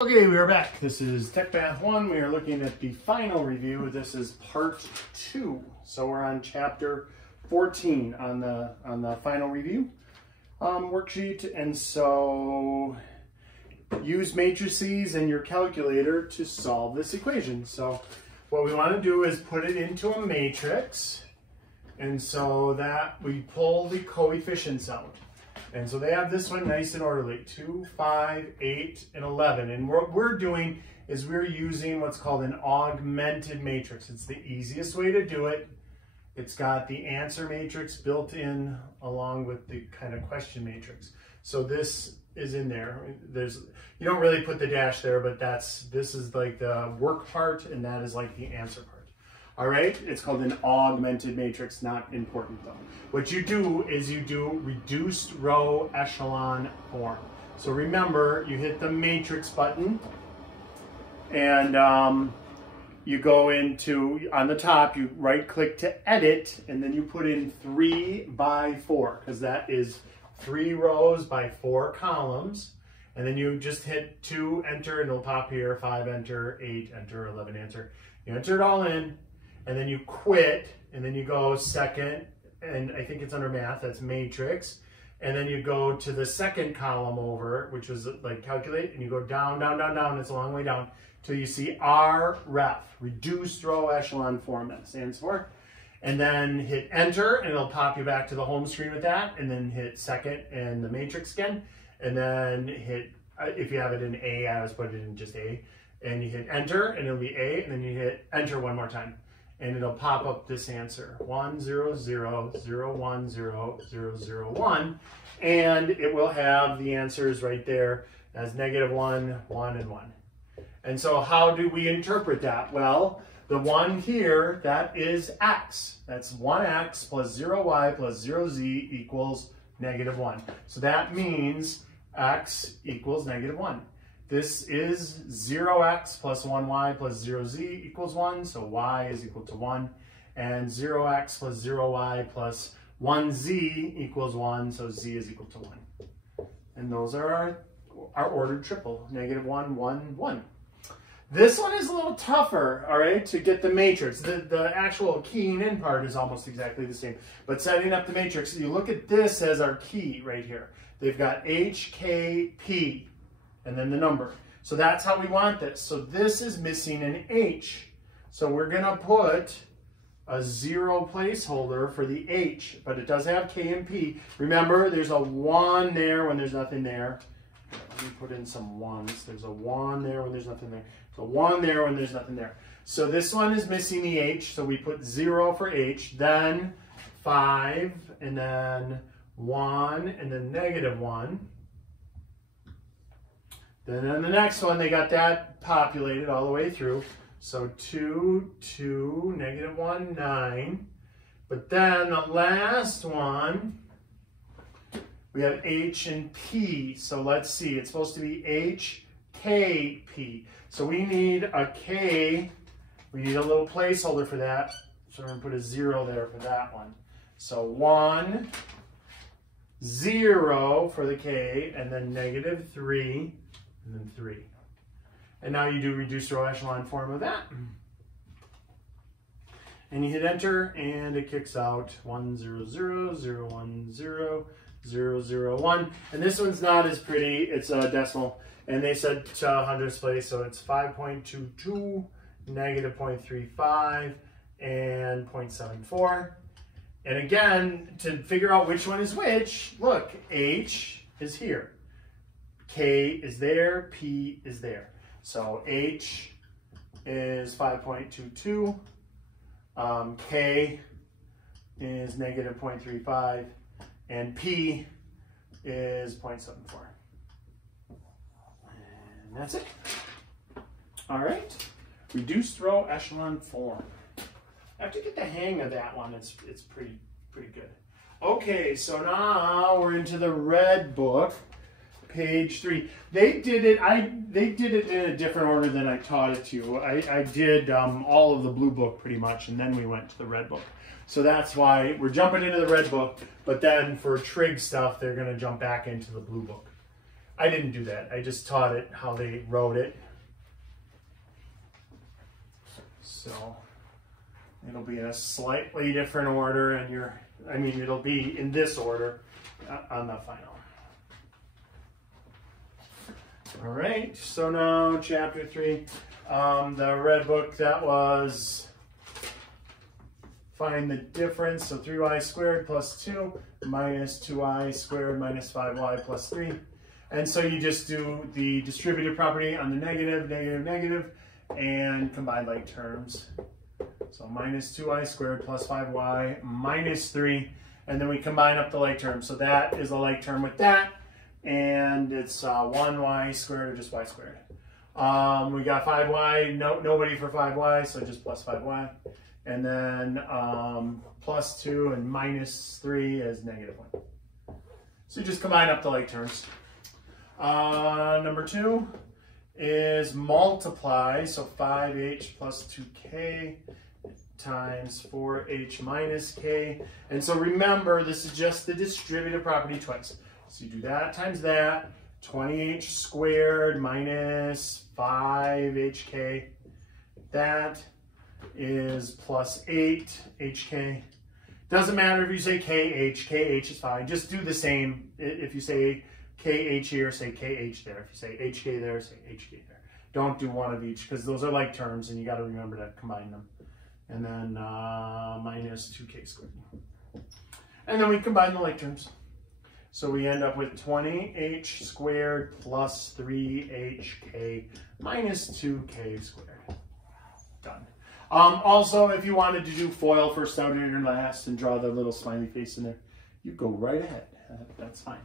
Okay, we are back. This is Tech Math 1. We are looking at the final review. This is part 2. So we're on chapter 14 on the final review worksheet. And so use matrices and your calculator to solve this equation. So what we want to do is put it into a matrix. And so that we pull the coefficients out. And so they have this one nice and orderly, 2, 5, 8, and 11. And what we're doing is we're using what's called an augmented matrix. It's the easiest way to do it. It's got the answer matrix built in along with the kind of question matrix. So this is in there. You don't really put the dash there, but this is like the work part and that is like the answer part. All right, it's called an augmented matrix, not important though. What you do is you do reduced row echelon form. So remember, you hit the matrix button and you go into, on the top, you right click to edit and then you put in 3 by 4 because that is 3 rows by 4 columns. And then you just hit 2, enter, and it'll pop here, 5, enter, 8, enter, 11, enter. You enter it all in. And then you quit, and then you go second, and I think it's under math, that's matrix. And then you go to the second column over, which is like calculate, and you go down, down, down, down, it's a long way down, till you see RREF, reduced row echelon form, that stands for. And then hit enter, and it'll pop you back to the home screen with that, and then hit second and the matrix again, and then hit, if you have it in A, I always put it in just A, and you hit enter, and it'll be A, and then you hit enter one more time. And it'll pop up this answer, 1, 0, 0, 0, 1, 0, 0, 0, 1. And it will have the answers right there as -1, 1, and 1. And so how do we interpret that? Well, the 1 here, that is x. That's 1x plus 0y plus 0z equals -1. So that means x equals -1. This is 0x plus 1y plus 0z equals 1, so y is equal to 1. And 0x plus 0y plus 1z equals 1, so z is equal to 1. And those are our ordered triple, -1, 1, 1. This one is a little tougher, all right, to get the matrix. The actual keying in part is almost exactly the same. But setting up the matrix, you look at this as our key right here. They've got H, K, P. And then the number. So that's how we want this. So this is missing an H. So we're going to put a 0 placeholder for the H, but it does have K and P. Remember, there's a 1 there when there's nothing there. Let me put in some 1s. There's a 1 there when there's nothing there. There's a 1 there when there's nothing there. So this one is missing the H, so we put 0 for H, then 5, and then 1, and then -1. Then on the next one, they got that populated all the way through. So 2, 2, -1, 9. But then the last one, we have H and P. So let's see, it's supposed to be H, K, P. So we need a K, we need a little placeholder for that. So we're gonna put a 0 there for that one. So 1, 0 for the K, and then -3. And then 3. And now you do reduced row echelon form of that. And you hit enter and it kicks out 1, 0, 0, 0, 1, 0, 0, 0, 1. And this one's not as pretty, it's a decimal. And they said to hundredths place, so it's 5.22, -0.35, and 0.74. And again, to figure out which one is which, look, H is here. K is there, P is there. So H is 5.22, K is -0.35, and P is 0.74. And that's it. All right, reduced row echelon form. I have to get the hang of that one. It's pretty good. Okay, so now we're into the red book. Page 3. They did it in a different order than I taught it to. I did all of the blue book pretty much, and then we went to the red book. So that's why we're jumping into the red book, but then for trig stuff, they're going to jump back into the blue book. I didn't do that. I just taught it how they wrote it. So it'll be in a slightly different order, and it'll be in this order on the final. All right, so now chapter 3, the red book, that was find the difference. So 3y squared plus 2 minus 2y squared minus 5y plus 3. And so you just do the distributive property on the negative, negative, negative, and combine like terms. So minus 2y squared plus 5y minus 3. And then we combine up the like terms. So that is a like term with that. And it's 1y squared or just y squared. We got 5y, nobody for 5y, so just plus 5y. And then plus 2 and minus 3 is negative 1. So you just combine up the like terms. Number 2 is multiply. So 5h plus 2k times 4h minus k. And so remember, this is just the distributive property twice. So you do that times that, 20h squared minus 5hk. That is plus 8hk. Doesn't matter if you say kh is fine. Just do the same. If you say kh here, say kh there. If you say hk there, say hk there. Don't do one of each, because those are like terms and you got to remember to combine them. And then minus 2k squared. And then we combine the like terms. So we end up with 20h squared plus 3hk minus 2k squared. Done. Also, if you wanted to do FOIL first, started, and last, and draw the little smiley face in there, you go right ahead. That's fine.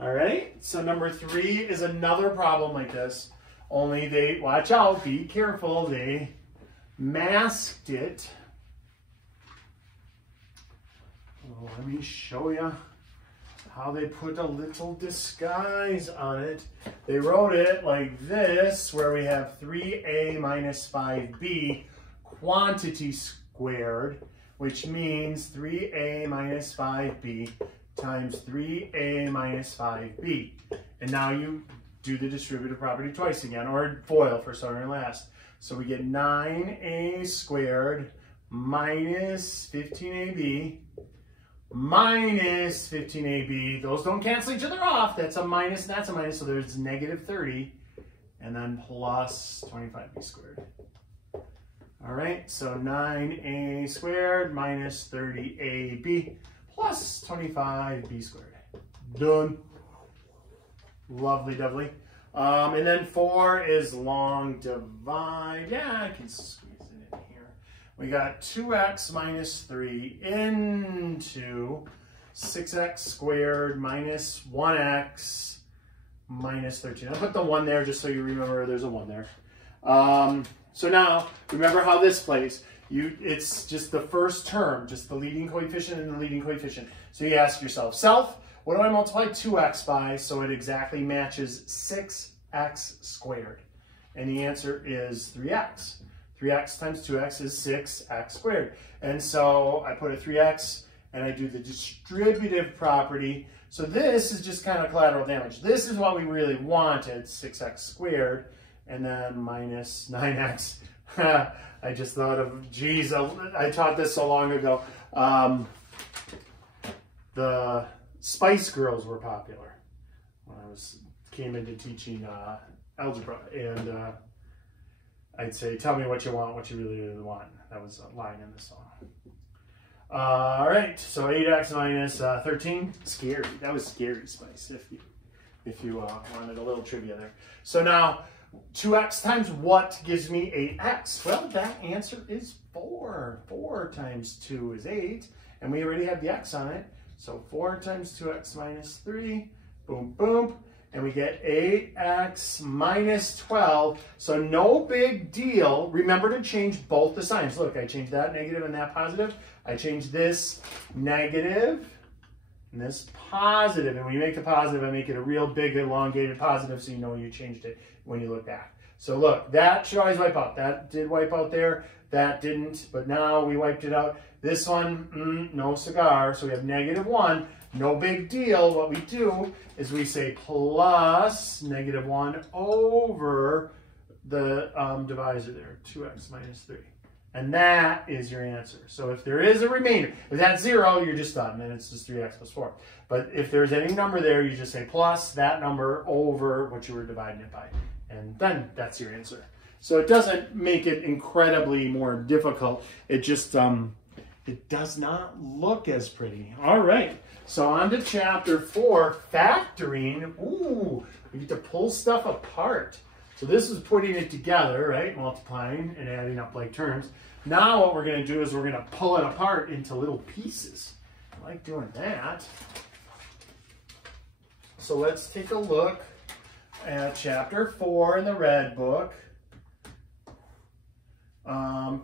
All right. So number 3 is another problem like this. Only they, watch out, be careful, they masked it. Oh, let me show you how they put a little disguise on it. They wrote it like this, where we have 3a minus 5b quantity squared, which means 3a minus 5b times 3a minus 5b. And now you do the distributive property twice again, or FOIL for starter and last. So we get 9a squared minus 15ab minus 15ab. Those don't cancel each other off. That's a minus and that's a minus, so there's negative 30. And then plus 25b squared. All right, so 9a squared minus 30ab plus 25b squared. Done. Lovely, lovely. And then 4 is long divide. Yeah, I can squeeze it in here. We got 2x minus 3 into 6x squared minus 1x minus 13. I'll put the 1 there just so you remember there's a 1 there. So now, remember how this plays. It's just the first term, just the leading coefficient and the leading coefficient. So you ask yourself, self, what do I multiply 2x by so it exactly matches 6x squared? And the answer is 3x. 3x times 2x is 6x squared. And so I put a 3x and I do the distributive property. So this is just kind of collateral damage. This is what we really wanted, 6x squared, and then minus 9x. I just thought of, geez, I taught this so long ago. The Spice Girls were popular when I came into teaching algebra, and I'd say, tell me what you want, what you really, really want. That was a line in the song. All right, so 8x minus 13, scary. That was scary, Spice, if you wanted a little trivia there. So now, 2x times what gives me 8x? Well, that answer is 4. 4 times 2 is 8, and we already have the x on it. So 4 times 2x minus 3, boom, boom, and we get 8x minus 12. So no big deal. Remember to change both the signs. Look, I changed that negative and that positive. I changed this negative and this positive. And when you make the positive, I make it a real big elongated positive so you know you changed it when you look back. So look, that should always wipe out. That did wipe out there. That didn't, but now we wiped it out. This one, no cigar. So we have -1. No big deal. What we do is we say plus -1 over the divisor there, 2x minus 3. And that is your answer. So if there is a remainder, if that's 0, you're just done. Then it's just 3x plus 4. But if there's any number there, you just say plus that number over what you were dividing it by. And then that's your answer. So it doesn't make it incredibly more difficult. It just, it does not look as pretty. All right. So on to chapter 4, factoring. Ooh, we get to pull stuff apart. So this is putting it together, right? Multiplying and adding up like terms. Now what we're going to do is we're going to pull it apart into little pieces. I like doing that. So let's take a look at chapter 4 in the red book.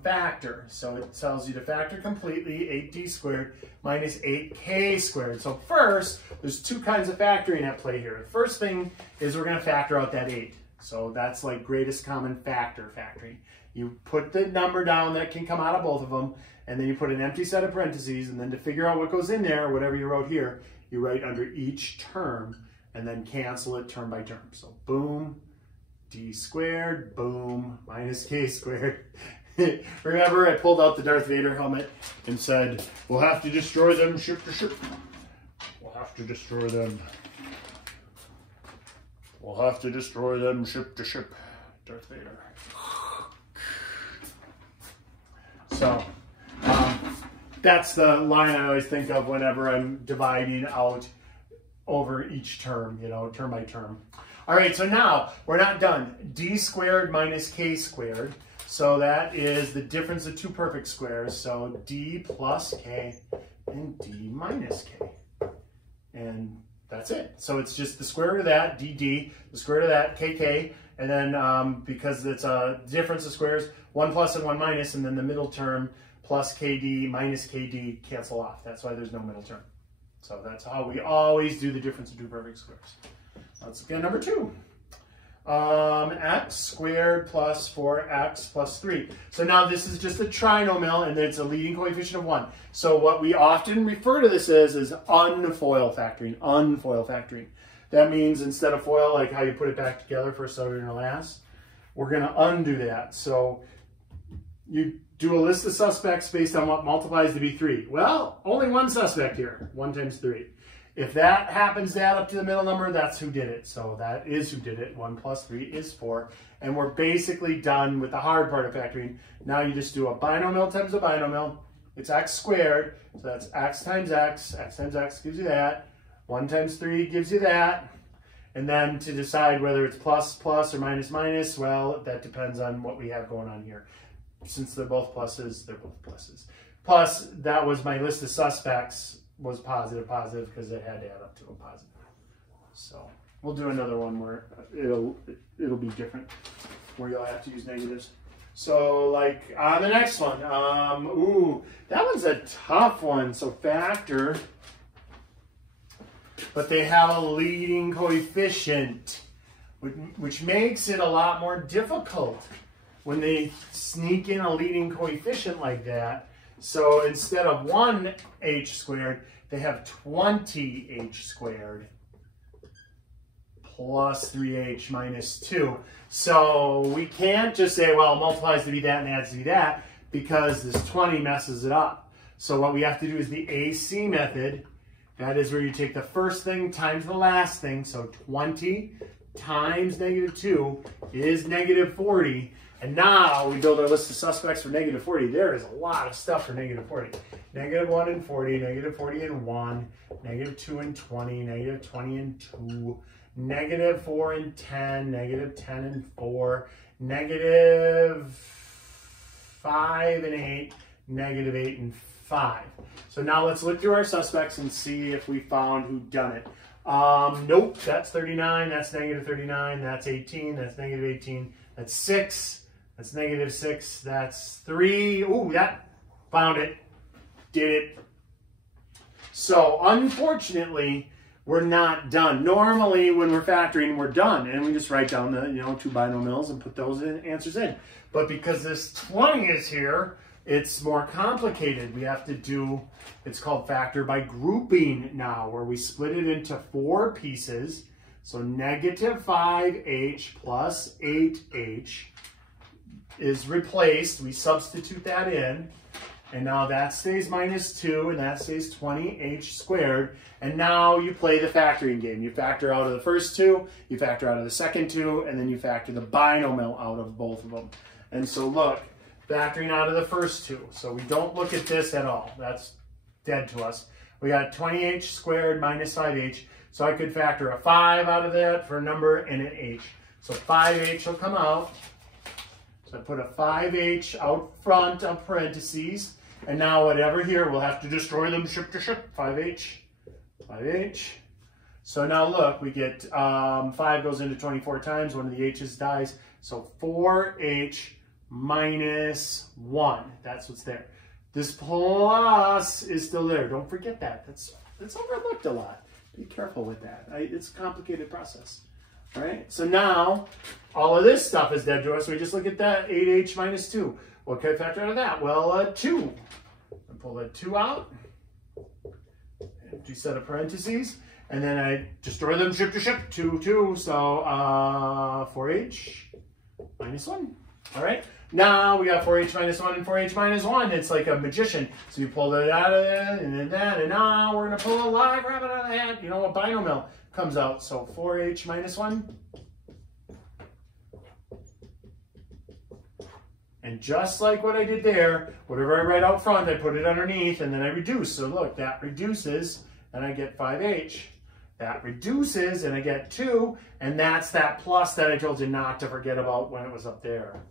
Factor. So it tells you to factor completely 8d squared minus 8k squared. So first, there's two kinds of factoring at play here. The first thing is we're going to factor out that 8. So that's like greatest common factor factoring. You put the number down that can come out of both of them, and then you put an empty set of parentheses, and then to figure out what goes in there, whatever you wrote here, you write under each term, and then cancel it term by term. So boom, d squared, boom, minus k squared. Remember, I pulled out the Darth Vader helmet and said, we'll have to destroy them ship to ship. We'll have to destroy them. We'll have to destroy them ship to ship. Darth Vader. So, that's the line I always think of whenever I'm dividing out over each term, you know, term by term. All right, so now we're not done. D squared minus k squared. So that is the difference of two perfect squares. So d plus k and d minus k. And that's it. So it's just the square root of that, dd, the square root of that, kk, and then because it's a difference of squares, 1 plus and 1 minus, and then the middle term plus kd minus kd cancel off. That's why there's no middle term. So that's how we always do the difference of two perfect squares. Let's look at number 2. X squared plus 4x plus 3. So now this is just a trinomial, and it's a leading coefficient of 1. So what we often refer to this as is unfoil factoring. Unfoil factoring. That means instead of foil, like how you put it back together for a starter and a last, we're going to undo that. So you do a list of suspects based on what multiplies to be 3. Well, only one suspect here. 1 times 3. If that happens to add up to the middle number, that's who did it. So that is who did it. 1 plus 3 is 4. And we're basically done with the hard part of factoring. Now you just do a binomial times a binomial. It's x squared. So that's x times x. X times x gives you that. 1 times 3 gives you that. And then to decide whether it's plus, plus, or minus, minus, well, that depends on what we have going on here. Since they're both pluses, they're both pluses. Plus, that was my list of suspects. Was positive because it had to add up to a positive. So we'll do another one where it'll be different, where you'll have to use negatives. So like on the next one, ooh, that one's a tough one. So factor, but they have a leading coefficient, which makes it a lot more difficult when they sneak in a leading coefficient like that. So instead of 1h squared, they have 20h squared plus 3h minus 2. So we can't just say, well, it multiplies to be that and adds to be that, because this 20 messes it up. So what we have to do is the AC method. That is where you take the first thing times the last thing. So 20 times -2 is -40. And now we build our list of suspects for -40. There is a lot of stuff for -40. -1 and 40, -40 and 1, -2 and 20, -20 and 2, -4 and 10, -10 and 4, -5 and 8, -8 and 5. So now let's look through our suspects and see if we found who done it. Nope, that's 39, that's -39, that's 18, that's -18, that's 6. That's -6, that's 3. Ooh, that, found it, did it. So unfortunately, we're not done. Normally, when we're factoring, we're done, and we just write down the 2 binomials and put those answers in. But because this 20 is here, it's more complicated. We have to do, it's called factor by grouping now, where we split it into 4 pieces. So negative 5h plus 8h is replaced. We substitute that in. And now that stays minus 2, and that stays 20h squared. And now you play the factoring game. You factor out of the first 2, you factor out of the second 2, and then you factor the binomial out of both of them. And so look, factoring out of the first 2. So we don't look at this at all. That's dead to us. We got 20h squared minus 5h. So I could factor a 5 out of that for a number and an h. So 5h will come out. So I put a 5h out front of parentheses. And now whatever here, we'll have to destroy them ship to ship. 5h, 5h. So now look, we get 5 goes into 24 times. One of the h's dies. So 4h minus 1. That's what's there. This plus is still there. Don't forget that. That's overlooked a lot. Be careful with that. It's a complicated process. All right, so now all of this stuff is dead to us. So we just look at that 8h minus 2. What can I factor out of that? Well, 2. I pull that 2 out. Empty set of parentheses. And then I destroy them ship to ship. 2, 2. So 4h minus 1. All right. Now we got 4h minus 1 and 4h minus 1. It's like a magician. So you pull that out of there and then that. And now we're going to pull a live rabbit out of the hat. You know, a binomial comes out. So 4h minus 1. And just like what I did there, whatever I write out front, I put it underneath and then I reduce. So look, that reduces and I get 5h. That reduces and I get 2. And that's that plus that I told you not to forget about when it was up there.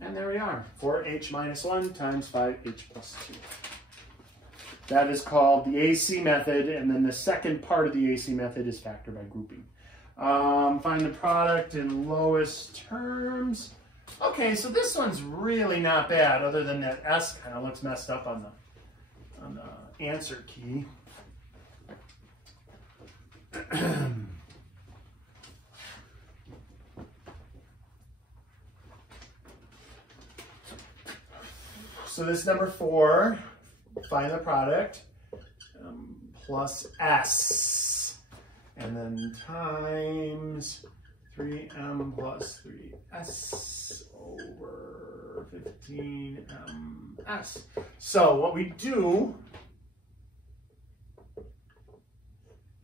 And there we are, 4h minus 1 times 5h plus 2. That is called the AC method, and then the second part of the AC method is factor by grouping. Find the product in lowest terms. Okay, so this one's really not bad, other than that S kind of looks messed up on the answer key. So this is number 4, find the product, plus S, and then times 3m plus 3s over 15ms. So what we do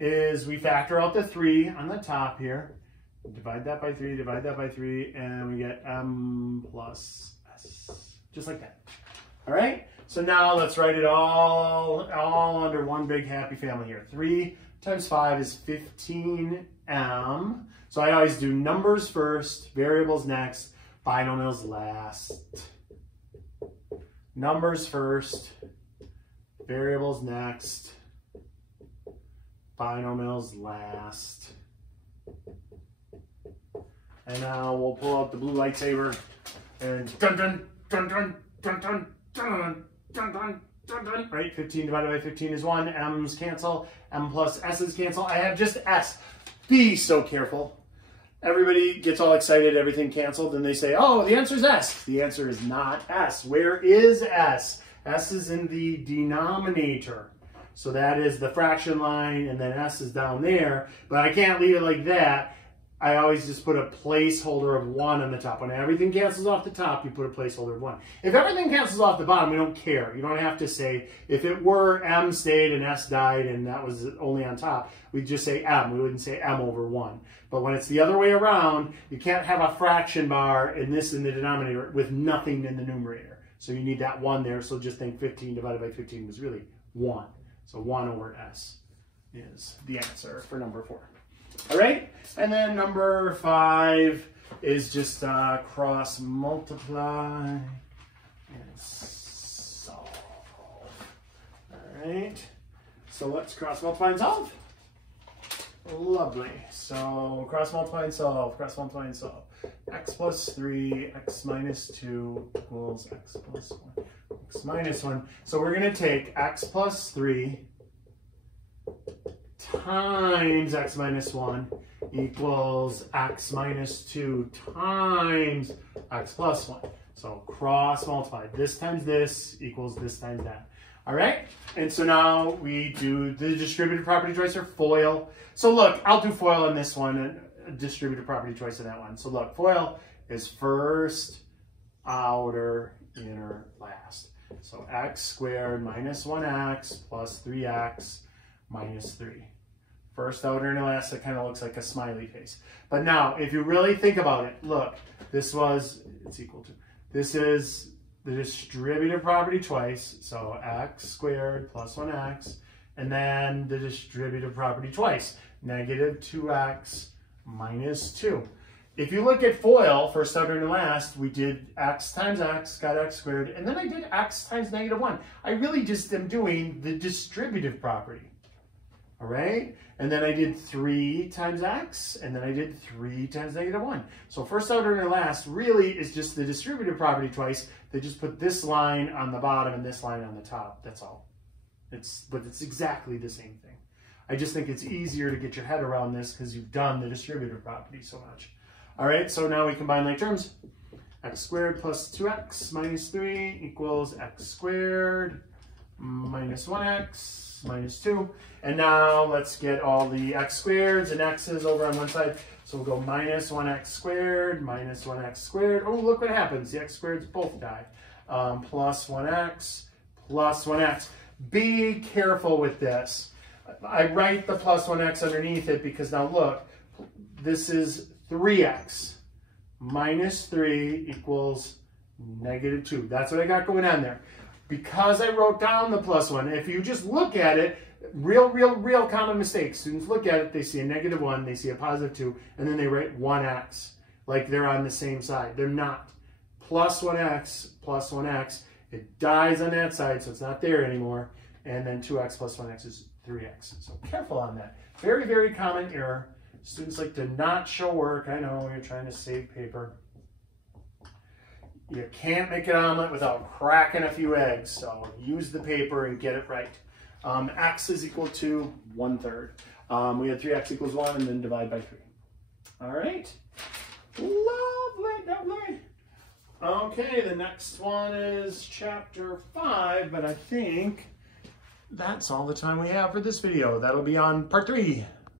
is we factor out the 3 on the top here, divide that by 3, divide that by 3, and we get m plus s, just like that. All right, so now let's write it all under one big happy family here. 3 times 5 is 15m. So I always do numbers first, variables next, binomials last. Numbers first, variables next, binomials last. And now we'll pull out the blue lightsaber and dun dun dun dun dun dun. Dun, dun, dun, dun, dun. Right, 15 divided by 15 is 1. M's cancel. M plus S's cancel. I have just S. Be so careful. Everybody gets all excited, everything canceled, and they say, oh, the answer is S. The answer is not S. Where is S? S is in the denominator. So that is the fraction line, and then S is down there. But I can't leave it like that. I always just put a placeholder of 1 on the top. When everything cancels off the top, you put a placeholder of 1. If everything cancels off the bottom, we don't care. You don't have to say, if it were M stayed and S died and that was only on top, we'd just say M. We wouldn't say M over 1. But when it's the other way around, you can't have a fraction bar and this in the denominator with nothing in the numerator. So you need that 1 there. So just think 15 divided by 15 was really 1. So 1 over S is the answer for number 4. All right, and then number 5 is just cross multiply and solve. All right, so let's cross multiply and solve. Lovely. So cross multiply and solve, cross multiply and solve. X plus 3, x minus 2 equals x plus 1, x minus 1. So we're going to take x plus 3 times x minus 1 equals x minus 2 times x plus 1. So cross multiply. This times this equals this times that. All right? And so now we do the distributive property choice or FOIL. So look, I'll do FOIL on this one and a distributive property choice on that one. So look, FOIL is first, outer, inner, last. So x squared minus 1x plus 3x minus 3. First, outer, inner, last, that kind of looks like a smiley face. But now, if you really think about it, look, this is the distributive property twice, so x squared plus 1x, and then the distributive property twice, negative 2x minus 2. If you look at FOIL, first, outer, and last, we did x times x, got x squared, and then I did x times negative 1. I really just am doing the distributive property. All right? And then I did 3 times x, and then I did 3 times negative 1. So first, outer, and last really is just the distributive property twice. They just put this line on the bottom and this line on the top. That's all. But it's exactly the same thing. I just think it's easier to get your head around this because you've done the distributive property so much. All right, so now we combine like terms. X squared plus 2x minus 3 equals x squared minus 1x minus 2. And now let's get all the x squareds and x's over on one side. So we'll go minus 1x squared minus 1x squared. Oh, look what happens. The x squareds both die. Plus 1x plus 1x. Be careful with this. I write the plus 1x underneath it because now look, this is 3x minus 3 equals negative 2. That's what I got going on there. Because I wrote down the plus 1, if you just look at it, real common mistake. Students look at it, they see a negative 1, they see a positive 2, and then they write 1x, like they're on the same side. They're not. Plus 1x, it dies on that side, so it's not there anymore. And then 2x plus 1x is 3x. So careful on that. Very, very common error. Students like to not show work. I know, you're trying to save paper. You can't make an omelet without cracking a few eggs, so use the paper and get it right. X is equal to 1/3. We had 3x equals 1 and then divide by 3. All right. Lovely. Okay, the next one is chapter 5, but I think that's all the time we have for this video. That'll be on part 3.